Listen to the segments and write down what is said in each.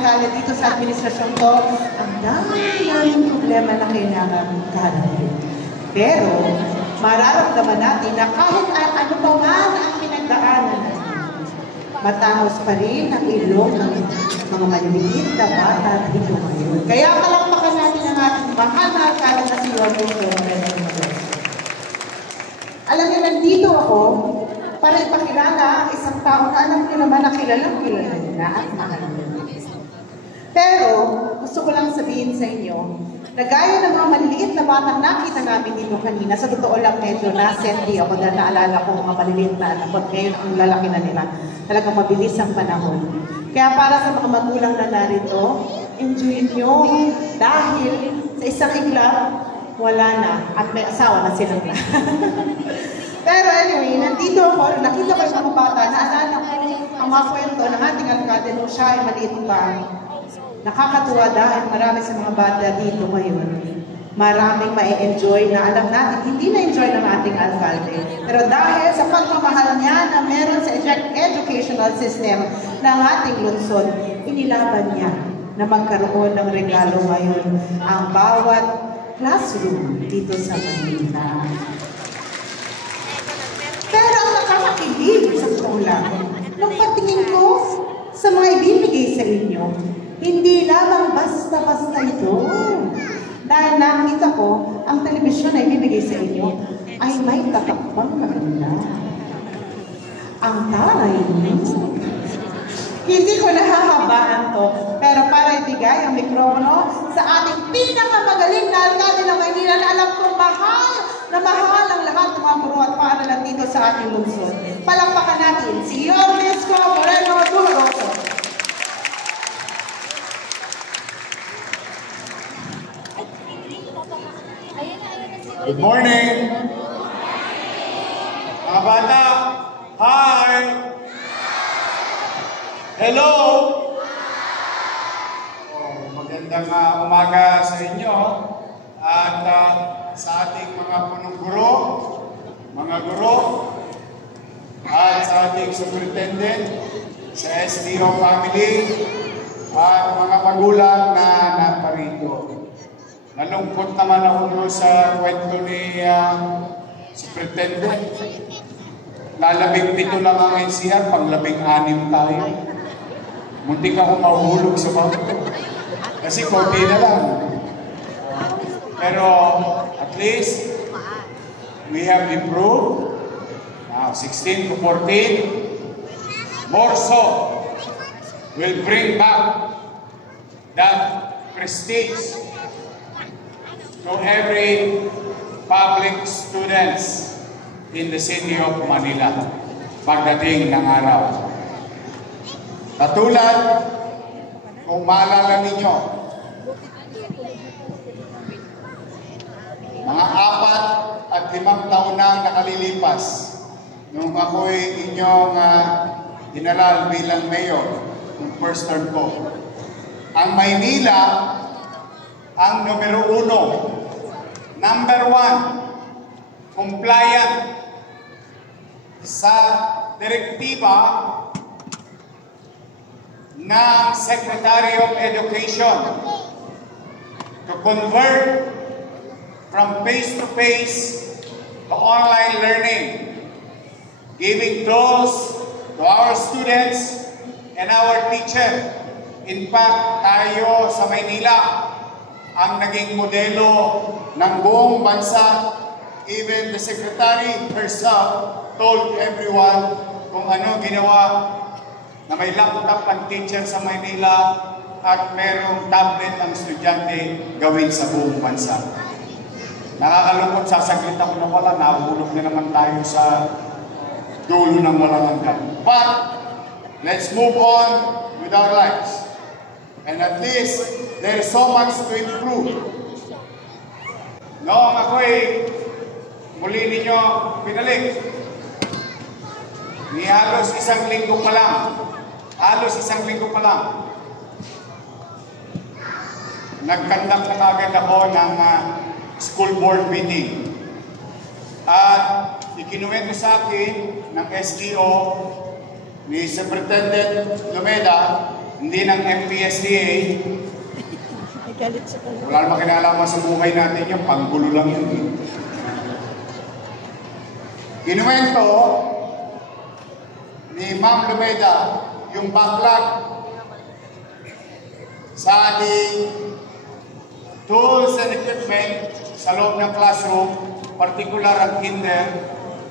alkalde dito sa administrasyon to, ang daming problema na kailangan gagawin. Pero, mararamdaman natin na kahit ano pa man ang pinagdaanan natin, matangos pa rin ang ilong ng mga maliliit na bata dito ngayon. Kaya palakpakan natin ang ating mahal na alkalde na si Yorme Moreno. Alam niyo, nandito ako para ipakilala ang isang tao na alam niyo naman na kilala nila at mahal niyo. Pero, gusto ko lang sabihin sa inyo, na gaya ng mga maliliit na batang nakita namin dito kanina, sa totoo lang medyo nasendi ako dahil naalala ko mga maliliit na anak ko, ngayon ang lalaki na nila. Talagang mabilis ang panahon. Kaya para sa mga magulang na narito, enjoy nyo dahil sa isang iglap, wala na at may asawa na silang na. Pero anyway, nandito ako, nakita ko yung mga bata, naalala ko ang mga kwento ng ating alkalde nung siya ay maliit pa. Nakakatuwa dahil marami sa mga bata dito ngayon. Maraming ma-enjoy na alam natin, hindi na-enjoy ng ating alkalde. Pero dahil sa pagmamahal niya na meron sa educational system ng ating lungsod, inilaban niya na magkaroon ng regalo ngayon ang bawat classroom dito sa Manila. Pero ang nakakakilig sa totoo lang, nung patingin ko sa mga ibibigay sa inyo, hindi lamang basta-basta ito. Dahil nakita ko, ang telebisyon na ibibigay sa inyo ay may tatakbang maganda. Ang taray nito. Hindi ko nahahabaan to, pero para ibigay ang mikropono sa ating pinakamagaling na alkalde ng Maynila na alam kong mahal ang lahat ng mga guro at paaralan dito sa ating lungsod. Palakpakan natin si Yorme Moreno Duroso. Good morning! Mga bata, hi! Hello! Magandang umaga sa inyo at sa ating mga punong guro, mga guro, at sa ating superintendent, sa SDO family, at mga magulang na naparito. Nalungkot naman ako sa kwento ni superintendent. Lalabing-7 lang ang NCR, pang-16 tayo. Muntik ako mahuhulog sa bangko. Kasi konti na lang. Pero at least, we have improved. Now, 16 to 14. More so, will bring back that prestige to every public students in the city of Manila pagdating ng araw. Katulad, kung maalala ninyo, mga 4 at 5 taon na nakalilipas nung ako'y inyong inalal bilang mayor ng first term ko. Ang Maynila ang numero 1, number 1, compliant sa direktiba ng Secretary of Education to convert from face-to-face to online learning, giving tools to our students and our teachers. In fact, tayo sa Maynila ang naging modelo ng buong bansa. Even the secretary herself told everyone kung ano ginawa na may laptop ang teacher sa Maynila at merong tablet ang estudyante gawin sa buong bansa. Nakakalungkot, sasaglit ako na wala, nahulog na naman tayo sa dulo ng walang hanggan. But, let's move on with our lives. And at least, there is so much to improve. Noong ako'y muli ninyo pinalik, ni halos 1 linggo pa lang, nagkandak na agad ako ng school board meeting. At ikinuwento sa akin ng SDO ni Superintendent Lumeda hindi ng MPSDA, wala namang kinalaman sa buhay natin yung panggulo lang yun. Kinuwento ni Ma'am Lumeda yung backlog sa ating tools and equipment sa loob ng classroom, particular ang kinder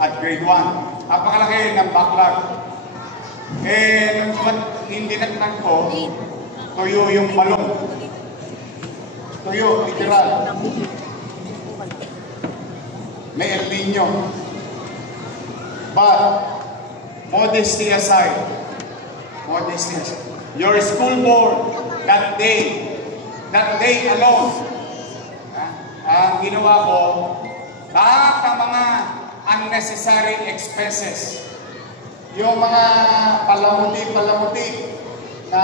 at grade 1. Napakalaki ng backlog. Nung hindi nagtan ko, tuyo yung balong. Tuyo, literal. May El Nino. But, modesty aside, your school board, that day alone, ang ginawa ko, lahat ng mga unnecessary expenses, yung mga palamuti na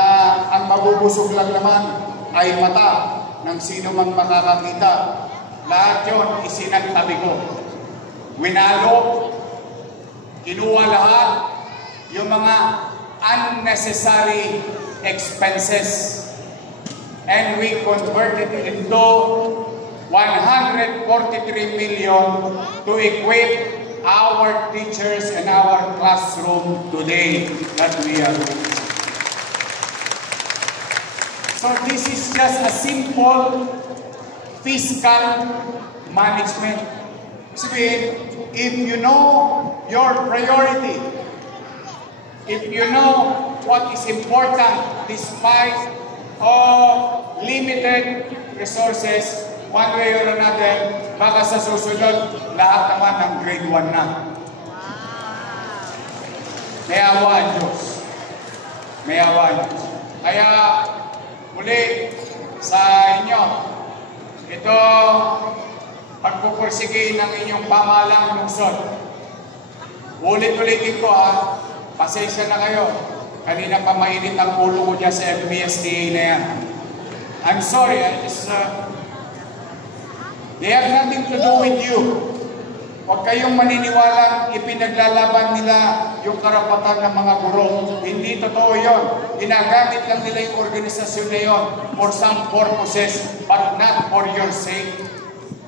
ang mabubusog lang naman ay mata ng sino mang makakakita, lahat yun isinagtabi ko. Winalo, kinuha lahat yung mga unnecessary expenses, and we converted it into 143 million to equip our teachers and our classroom today that we are doing. So this is just a simple fiscal management. Sabihin, if you know your priority, if you know what is important despite of limited resources, one way or another, baka sa susunod, lahat naman ng grade 1 na. May awa ang Diyos. May awa ang Diyos. Kaya, muli, sa inyo, ito, pagpupursige ng inyong pamahalang lungsod. Ulit-ulitin ko pasensya na kayo. Kanina pa mainit ang ulo ko dyan sa MPSDA na yan. I'm sorry, they have nothing to do with you. Huwag kayong maniniwalang ipinaglalaban nila yung karapatan ng mga guro. Hindi totoo yun. Ginagamit lang nila yung organisasyon na yun for some purposes, but not for your sake.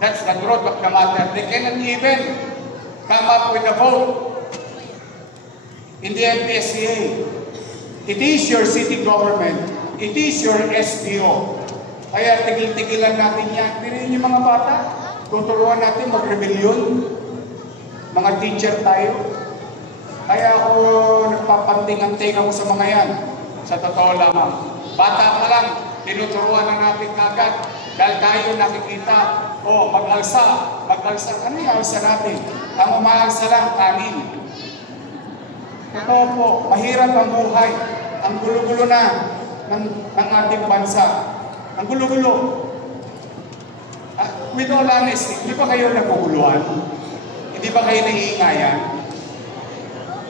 That's the truth of the matter. They cannot even come up with a vote in the MPSDA. It is your city government. It is your SPO. Kaya tigil-tigilan natin yan. Piliin yung mga bata. Tuturuan natin mag-rebellion. Mga teacher tayo. Kaya ako nagpapanting-anting ako sa mga yan. Sa totoo lamang. Bata pa lang, tinuturuan na natin agad. Dahil tayo nakikita, mag-alsa. Ano yung alsa natin? Ang umaalsa lang, kanin. Totoo po, mahirap ang buhay. Ang gulo-gulo na ng ating bansa. Ang gulo-gulo. With all honesty, hindi ba kayo naguguluhan? Hindi ba kayo naiingayan?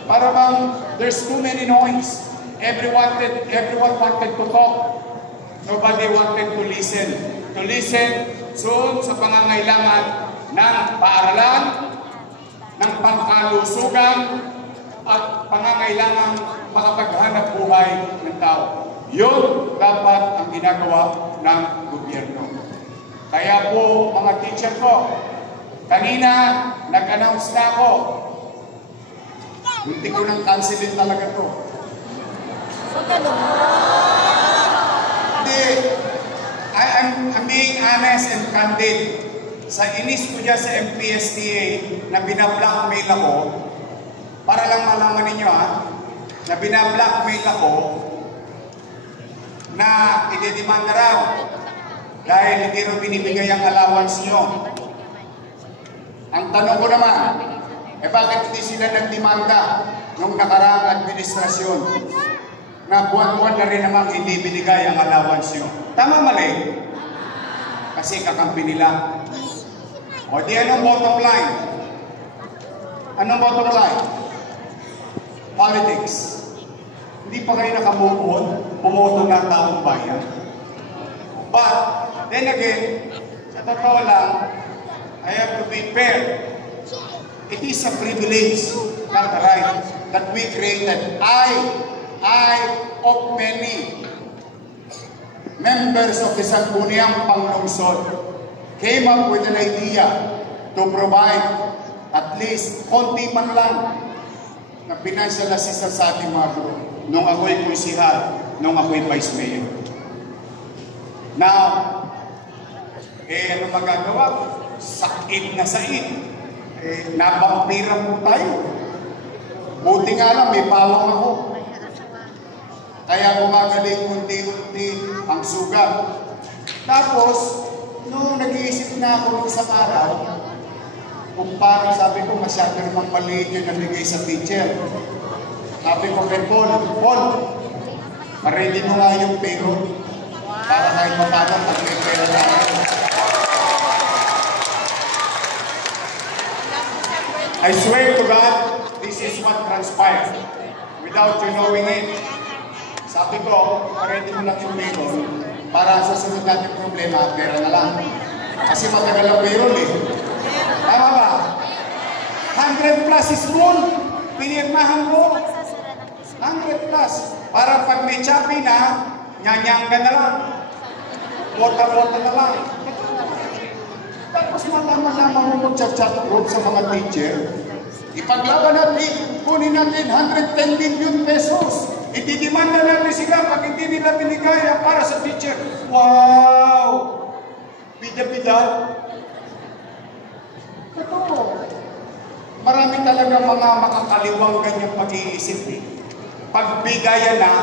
Para bang there's too many noise. Everyone wanted to talk. Nobody wanted to listen. To listen sa pangangailangan ng paaralan, ng pangkalusugan, at pangangailangan makapaghanap buhay ng tao. Yun dapat ang ginagawa ng gobyerno. Kaya po, mga teacher ko, kanina nag-announce na ako. Hindi ko nang cancelin talaga to. Hindi. I'm being honest and candid. Sa inis ko dyan sa MPSDA na binablockmail ako, para lang malaman ninyo na binablockmail ako na idedemanda raw dahil hindi rin binibigay ang allowance nyo. Ang tanong ko naman, bakit hindi sila nagdemanda nung nakaraang administrasyon na buwan-buwan na rin namang hindi binigay ang allowance nyo? Tama mali? Kasi kakampi nila. O di anong bottom line? Anong bottom line? Politics. Hindi pa kayo nakamuon, bumoto ng taong bayan. But, then again, sa totoo lang, I have to be fair. It is a privilege, not a right, that we created. I of many, members of the Sangguniang Panglungsod came up with an idea to provide at least konti man lang na financial assistance sa ating mga guro nung ako'y konsihal, nung ako'y vice mayor. Now, ano magagawa? Sakit na said. Nabampiran mo tayo. Buti nga lang, may pawang ako. Kaya gumagaling unti-unti ang sugat. Tapos, nung nag-iisip na ako ng isang araw, kung parang sabi ko, masyado namang maliit yun nabigay sa teacher. Sabi ko kay Paul, ma-ready mo nga yung payroll para kahit paano mag-pera tayo. I swear to God, this is what transpired without you knowing it. Sabi ko, ma-ready mo lang yung payroll para sa sunod natin problema, pera na lang. Kasi matagal ang payroll eh. Tama ba? 100 plus is full. Pinirmahan mo. 100 plus. Para pag may choppy na, nyanyang ka na lang. Wota-wota na lang. Tapos malaman-laman mo chat-chat group sa mga teacher. Ipaglaban natin, kunin natin 110 million pesos. Itidimanda natin sila pag hindi nila binigay para sa teacher. Wow! Bida-bida. Totoo. Marami talaga mga makakaliwang ganyang pag-iisip eh. Pagbigayan na,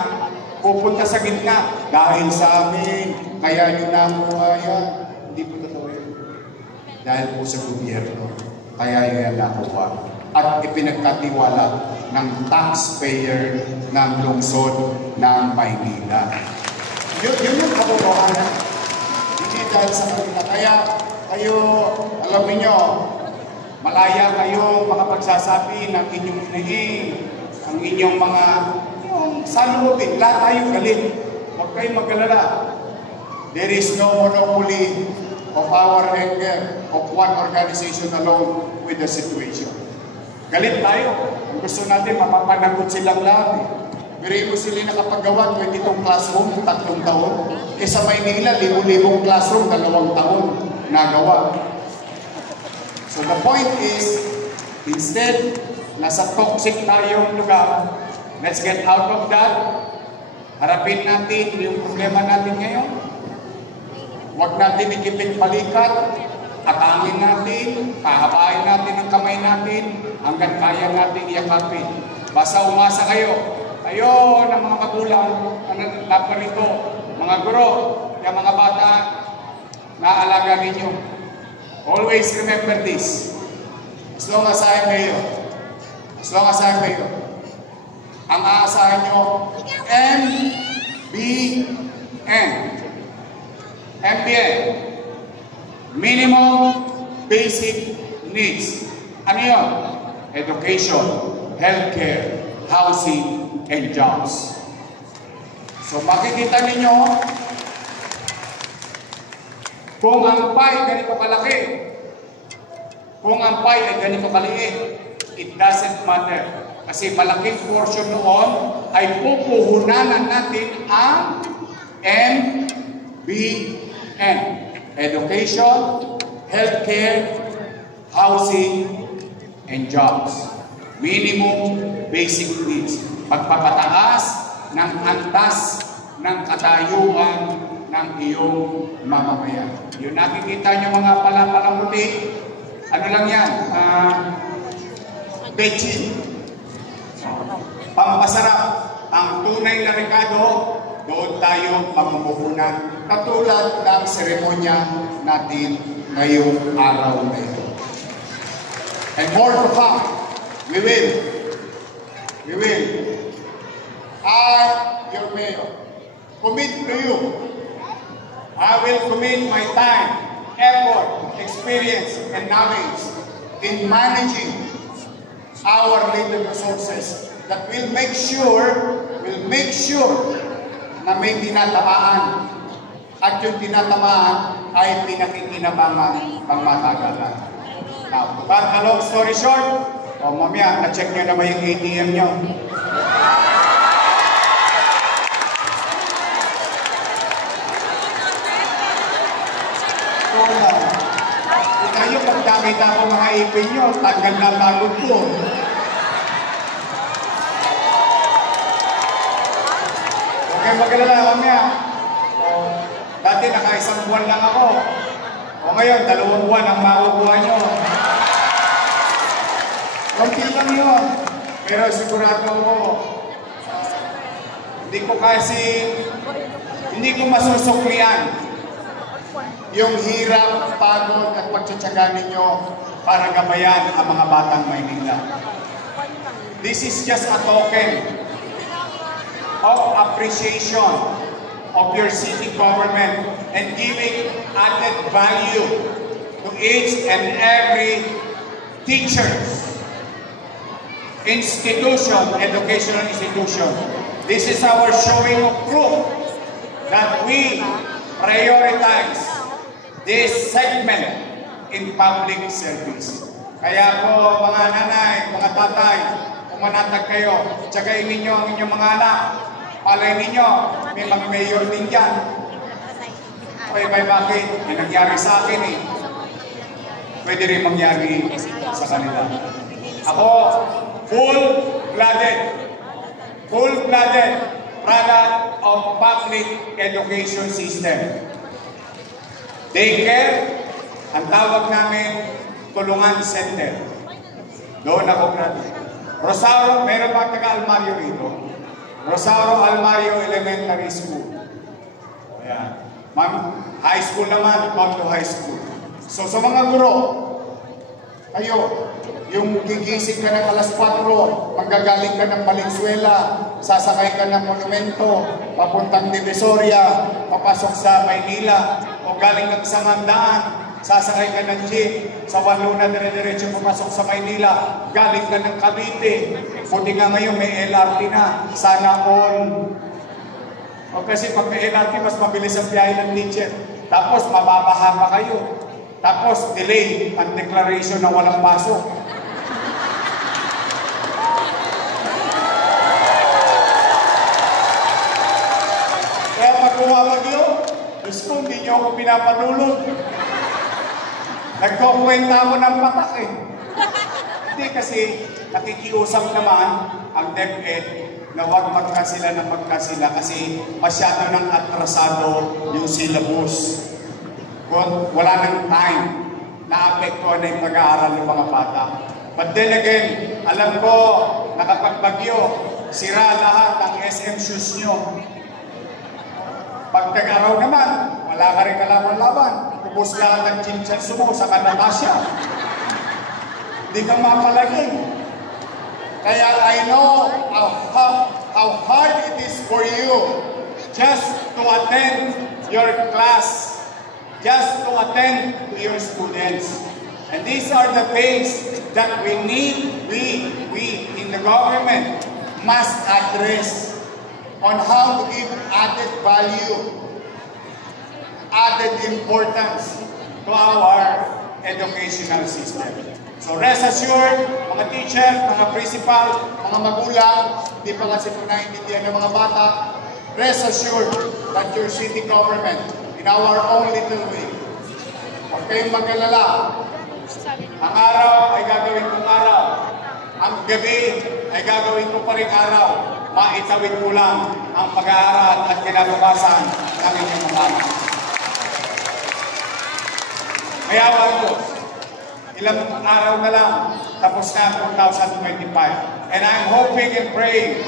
pupunta sa gitna. Dahil sa amin, kaya nyo na ako ayan. Hindi po totoo yun. Dahil po sa gobyerno, kaya nyo yan nakuha. At ipinagkatiwala ng taxpayer ng lungsod ng Maynila. Yun yung katotohanan. Hindi dahil sa kanila. Kaya kayo, alam niyo, malaya kayo makapagsasabi ng inyong hinaing, ang inyong mga salubin. Lahat tayo galit. Huwag kayong mag-alala. There is no monopoly of our anger of one organization alone with the situation. Galit tayo. Ang gusto natin, mapapanagot silang lahat eh. Pero mo sila nakapagawa 22 classroom, 3 taon. Sa Maynila, 5,000 classroom, 2 taon nagawa. So the point is, instead, nasa toxic tayong lugar, let's get out of that. Harapin natin yung problema natin ngayon. Huwag natin ikipin balikat. Atangin natin, pahabain natin ang kamay natin, hanggang kaya natin iyakapin. Basta umasa kayo. Kayo ng mga magulang, naparito, mga guro, yung mga bata, naalaga ninyo. Always remember this. As long as I'm mayor, ang aasahan nyo, MBN. Minimum Basic Needs. Ano yun? Education, healthcare, housing, and jobs. So makikita ninyo, kung ang pie ganito kalaki, kung ang pie ay ganito kaliit, it doesn't matter. Kasi malaking portion noon ay pupuhunanan natin ang MBN. Education, healthcare, housing, and jobs. Minimum basic needs. Pagpapataas ng antas ng katayuan ng iyong mamamayan. Yung nakikita nyo mga palamuti, ano lang yan? Beijing. Pampasarap. Ang tunay na rekado, doon tayo mamumuhunan. Katulad ng seremonya natin ngayong araw na ito. And more to come. We will. I, your mayor, commit to you. I will commit my time, effort, experience, and knowledge in managing our little resources that will make sure na may tinatamaan at yung tinatamaan ay pinakikinabangan pang matagalan. Now, to cut a long story short, mamaya, na-check nyo naman yung ATM nyo. nakita ko mga ipin nyo, tanggal na tagod ko. Okay, magalala mamaya. Dati naka-isang buwan lang ako. O ngayon, 2 buwan ang makukuha nyo. Kunti lang yun. Pero sigurado ako, hindi ko masusuklian yung hirap, pagod at pagtsatsaga ninyo para gabayan ang mga batang Maynila. This is just a token of appreciation of your city government and giving added value to each and every teacher, educational institution. This is our showing of proof that we prioritize this segment in public service. Kaya po mga nanay, mga tatay, kung manatag kayo, tsagain ninyo ang inyong mga anak. Palay ninyo, may mga mayor din dyan. Okay, bakit? May nangyari sa akin eh. Pwede rin mangyari sa kanila. Ako, full-blooded product of public education system. Daycare, ang tawag namin, Tulungan Center. Doon ako graduate. Rosario, meron ba taga-Almario rito? Rosario Almario Elementary School. Ayan. High school naman, Tondo High School. So sa mga guro, kayo, yung gigising ka ng alas 4, magagaling ka ng Valenzuela, sasakay ka ng Monumento, papuntang Divisoria, papasok sa Maynila, o galing kang sa Mandaan, sasakay ka ng jeep, sa Waluna dire-diretso pumasok sa Maynila, galing ka ng Cavite. Buti nga ngayon may LRT na, sana all. O kasi pag may LRT, mas mabilis ang biyahe ng teacher. Tapos mababaha pa kayo. Tapos delay ang declaration na walang pasok. Kaya pag bumabagyo, Diyos ko, hindi niyo ako pinapadulog. Nagkukwenta ako ng patak eh. Hindi kasi nakikiusap naman ang DepEd na huwag magkasila ng magkasila kasi masyado nang atrasado yung syllabus. Wala nang time na apektuhan na yung pag-aaral ng mga bata. But then again, alam ko na kapag bagyo, sira lahat ang SM shoes nyo. Pag tag-araw naman, wala ka rin kalaban-laban. Ubus lahat ng chinchansu mo sa Natasha. Hindi ka mapalagin. Kaya I know how hard it is for you just to attend your class, just to attend to your students. And these are the things that we need, we in the government must address on how to give added value, added importance to our educational system. So rest assured, mga teacher, mga principal, mga magulang, hindi pa kasi po naiintindihan ng mga bata, rest assured that your city government, in our own little way, huwag kayong mag-alala. Ang araw ay gagawin kong araw. Ang gabi ay gagawin ko pa rin araw. Maitawid ko lang ang pag-aaral at kinabukasan ng inyong mga anak. Mayawan ko. Ilang araw na lang, tapos na 2025. And I'm hoping and praying,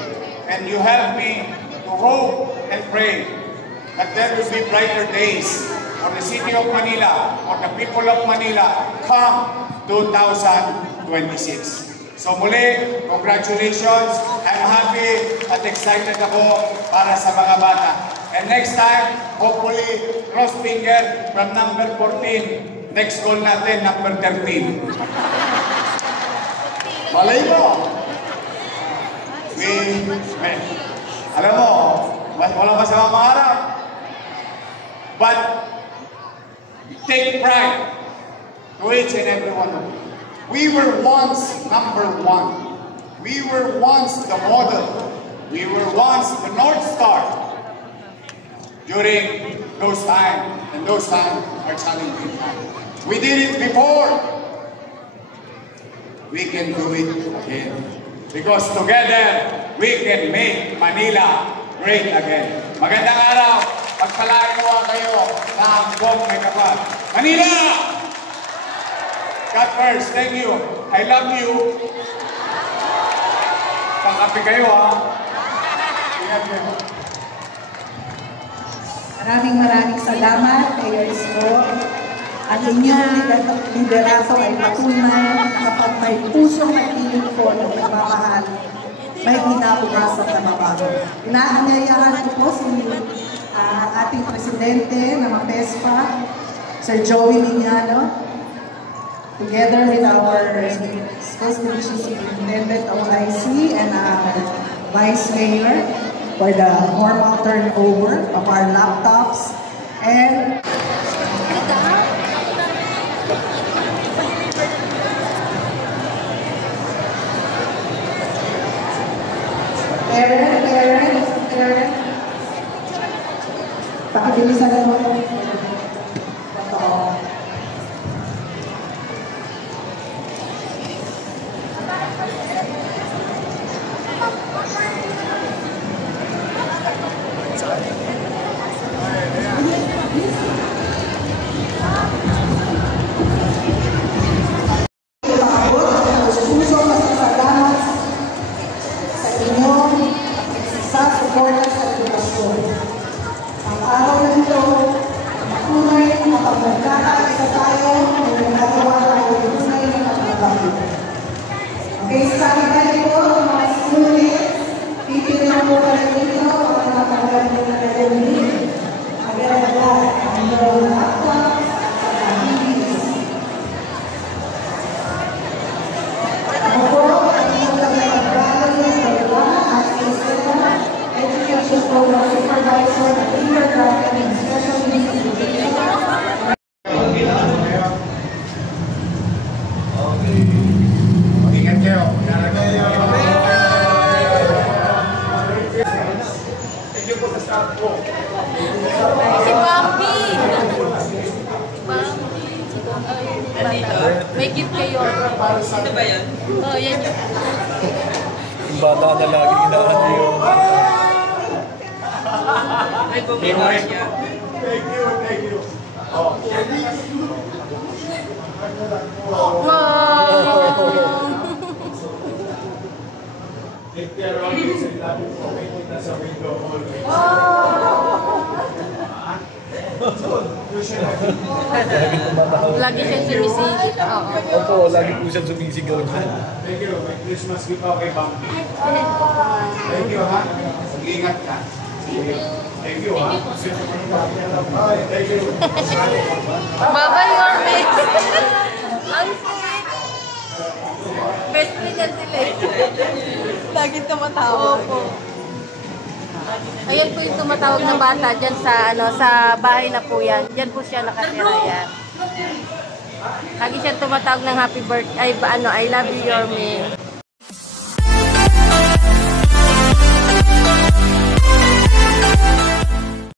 and you help me to hope and pray that there will be brighter days for the city of Manila, for the people of Manila, come 2026. So muli, congratulations. I'm happy at excited ako para sa mga bata. And next time, hopefully, cross finger from number 14. Next goal natin, number 13. Malay mo. Alam mo, walang masama mangarap. But take pride to each and every one of you. We were once number 1. We were once the model. We were once the North Star during those times, and those times are challenging times. We did it before. we can do it again. Because together, we can make Manila great again. Magandang araw. Pagpalain mo kayo na hanggang may kapal. Manila! God first, thank you. I love you. Pangkapi kayo, ha? Ingat kayo. Maraming salamat, Mayor Isko. Ang inyong liderato ay patunay na kapag may pusong nagtiling po ng pagmamahal, may kinabukasan na mabago. Inaanyayahan ko po si ating Presidente ng PESPA, Sir Joey Mignano, together with our Schools Division Superintendent of IC and our Vice Mayor for the formal turnover of our laptops and parent, pakibilisan naman. Okay, sabi po, mga students, pipilihan po kayo dito, mga nakagalang din na gagawin. Agad-agad, ang mga laptops, at ang TVs. Ako po, ang inyong tagapagdalo ng programa at Education Program Supervisor at Kindergarten and Special Needs Education. Ingat kayo. Thank you po sa staff ko. Si Bambi! May gift kayo. Ito ba yan? Oo, yan yun. Yung bata na lagi inaano yung... Ay, bumila niya. Thank you. Oh. Wow! Take care of it. Sa ilalim ko, may punta sa window always. Lagi siyang sumisingit. Oo. Opo, lagi po siya sumisigaw dyan. Thank you. May Christmas gift ako kay Bambi. Thank you, ha? Mag-ingat ka. Thank you, ha? Thank you. Bye-bye, Yorme! Ang sweet! Best friend yan sila eh. Laging tumatawag. Opo. Ayan po yung tumatawag na bata dyan sa sa bahay na po yan. Dyan po siya nakatira yan. Lagi siya tumatawag ng happy birthday. I love you, Yorme.